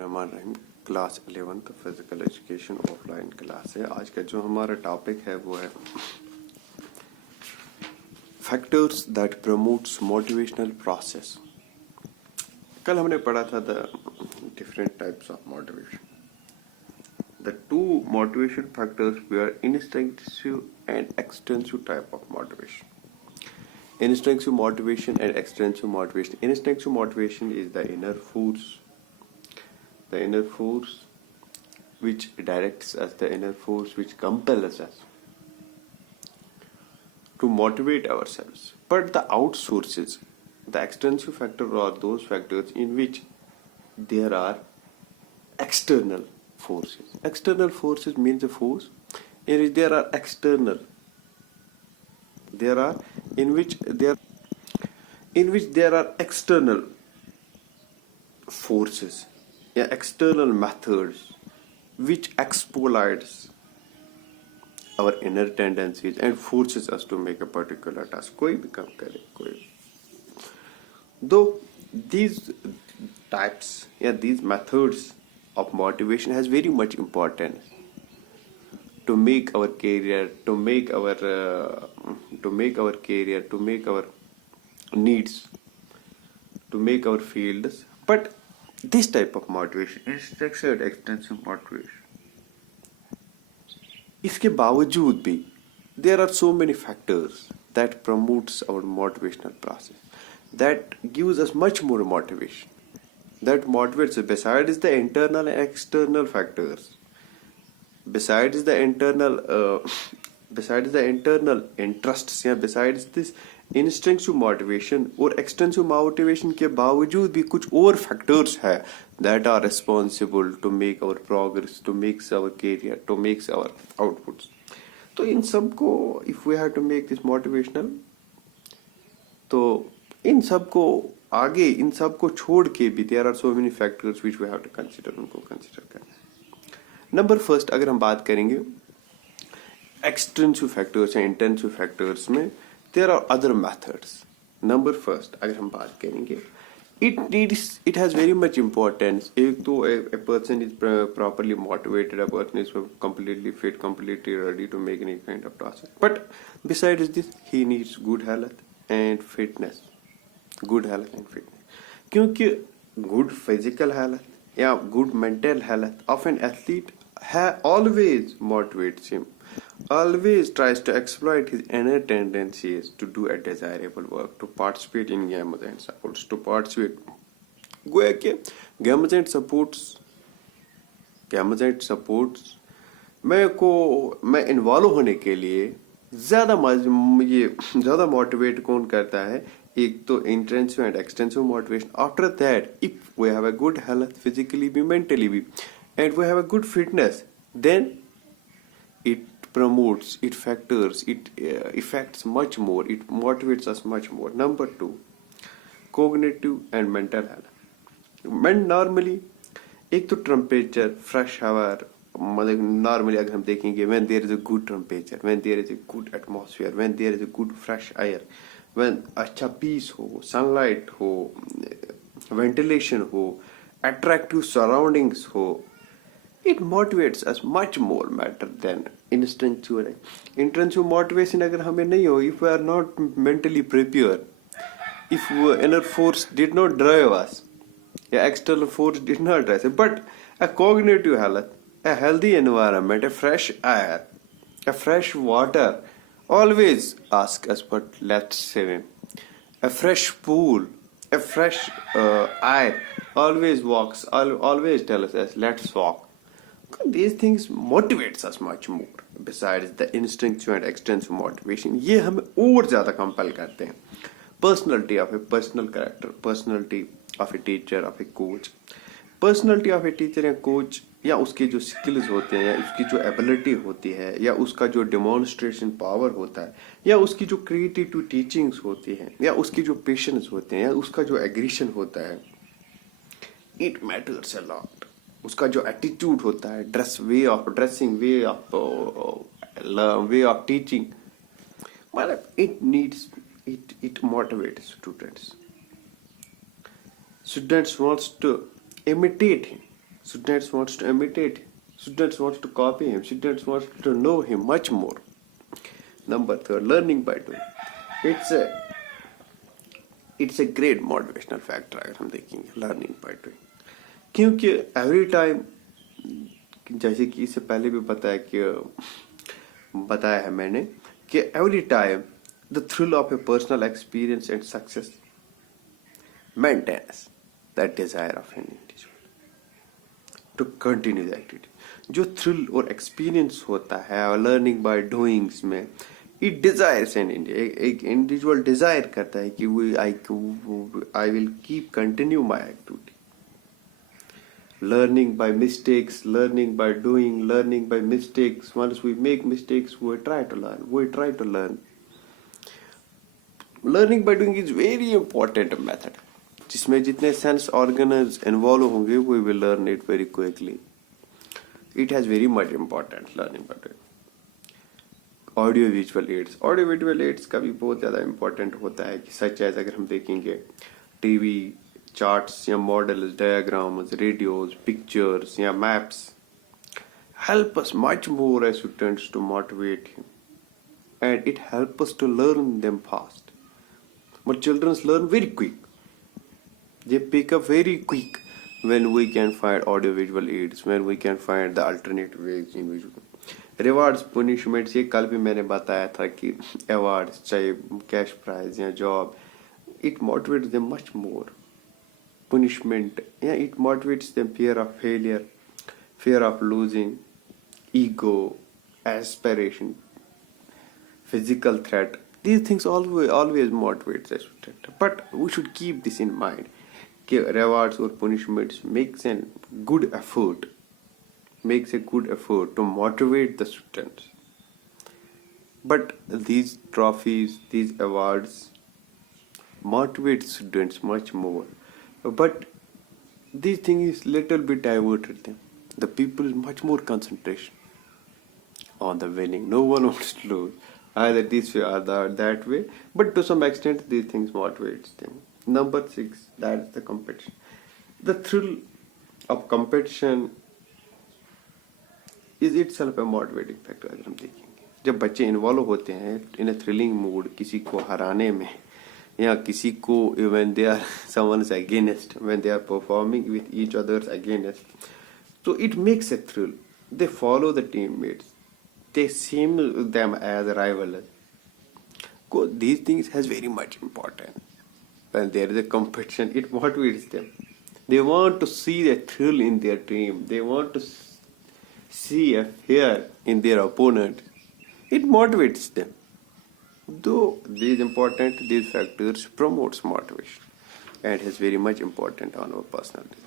Rahman class 11th physical education offline class है। आज का जो हमारा टॉपिक है वो है factors that promotes motivational process. कल हमने पढ़ा था the different types of motivation. The two motivation factors were instinctive and extensive type of motivation. Instinctive motivation and extrinsic motivation. Instinctive motivation is the inner force which directs us, the inner force which compels us to motivate ourselves. But the outsources, the extrinsic factor, are those factors in which there are external forces. External forces means a force in which there are external. In which there are external forces, external methods which exploits our inner tendencies and forces us to make a particular task. कोई भी काम करे, कोई. Though these types, these methods of motivation has very much importance to make our career, to make our needs, to make our fields. But this type of motivation is structured extensive motivation. इसके बावजूद भी there are so many factors that promotes our motivational process, that gives us much more motivation, that motivates us besides the internal and external factors. Besides the internal interests, besides this instinctive motivation और extensive motivation के बावजूद भी कुछ और factors है that are responsible to make our progress, to make our career, to make our outputs. तो इन सबको if we have to make this motivational, तो इन सबको आगे, इन सबको छोड़ के भी there are so many factors which we have to consider, उनको consider करना है. नंबर फर्स्ट अगर हम बात करेंगे एक्सटेंसिव फैक्टर्स या इंटेंसिव फैक्टर्स में, there are other methods. Number first अगर हम बात करेंगे, it has very much importance. एक तो a person is properly motivated, a person is completely fit, completely ready to make any kind of task. But besides this he needs good health and fitness. क्योंकि good physical health या good mental health of an athlete always motivates him, always tries to exploit his inner tendencies to do a desirable work, to participate in games and sports, to participate. गोया के games and sports मैं involve होने के लिए ज़्यादा motivate कौन करता है? एक तो intensive and extensive motivation. After that if we have a good health physically भी, मेंटली भी, and we have a good fitness, then it promotes, it factors, it affects much more, it motivates us much more. Number two, cognitive and mental health. Men normally, एक तो temperature, fresh hour, मतलब normally अगर हम देखेंगे, when there is a good temperature, when there is a good atmosphere, when there is a good fresh air, when अच्छा peace हो, sunlight हो, ventilation हो, attractive surroundings हो, it motivates us much more better than instinctive. Intrinsic motivation अगर हमें नहीं हो, if we are not mentally prepared, if inner force did not drive us, external force did not drive us, but a cognitive health, a healthy environment, a fresh air, a fresh water always ask us, but let's swim. A fresh pool, a fresh air always always tell us let's walk. These things motivates us much more besides the instinctive and extensive motivation. ये हमें और ज़्यादा compel करते हैं. Personality of a personal character, personality of a teacher, of a coach. Personality of a teacher या coach, या उसके जो skills होते हैं, या उसकी जो ability होती है, या उसका जो demonstration power होता है, या उसकी जो creative teachings होती हैं, या उसकी जो patience होते हैं, या उसका जो aggression होता है, it matters a lot. उसका जो एटीट्यूड होता है, वे ऑफ टीचिंग, मतलब it motivates students wants to imitate him. Students wants to imitate him. Students wants to copy him. Students wants to know him much more. Number third, learning by doing. It's a great motivational factor अगर हम देखेंगे learning by doing. क्योंकि every time, जैसे कि इससे पहले भी बताया है मैंने कि every time the thrill of a personal experience and success maintains that desire of an individual to continue the activity. जो थ्रिल और एक्सपीरियंस होता है लर्निंग बाय डूइंग्स में, इट डिजायर्स एन एक इंडिविजुअल डिजायर करता है कि I will keep continue my activity. Learning by mistakes, learning by doing, learning by mistakes. Once we make mistakes, we try to learn. Learning by doing is very important method. जिसमें जितने sense organs involved होंगे, we will learn it very quickly. It has very much important learning by doing. Audio visual aids का भी बहुत ज़्यादा important होता है कि such as अगर हम देखेंगे TV charts या models, diagrams, radios, pictures या maps help us much more as students to motivate him, and it helps us to learn them fast. But children learn very quick. They pick up very quick when we can find audio visual aids, when we can find the alternate ways in visual. Rewards, punishments, ये कल भी मैंने बताया था कि awards चाहे cash prize या job, it motivates them much more. Punishment, yeah, it motivates them fear of failure, fear of losing, ego, aspiration, physical threat. These things always motivate the student. But we should keep this in mind. Rewards or punishments makes a good effort to motivate the students. But these trophies, these awards motivate students much more. But these things little bit diverted them. The people is much more concentration on the winning. No one wants to lose, either this way or that way. But to some extent, these things motivates them. Number 6, that's the competition. The thrill of competition is itself a motivating factor. अगर हम देखेंगे, जब बच्चे involve होते हैं इन अ thrilling mood किसी को हराने में या किसी को when they are someone's against, when they are performing with each other's against, so it makes a thrill. They follow the teammates. They see them as rivals. These things has very much importance. When there is a competition, it motivates them. They want to see a thrill in their team. They want to see a fear in their opponent. It motivates them. Though these factors promotes motivation and is very much important on our personality.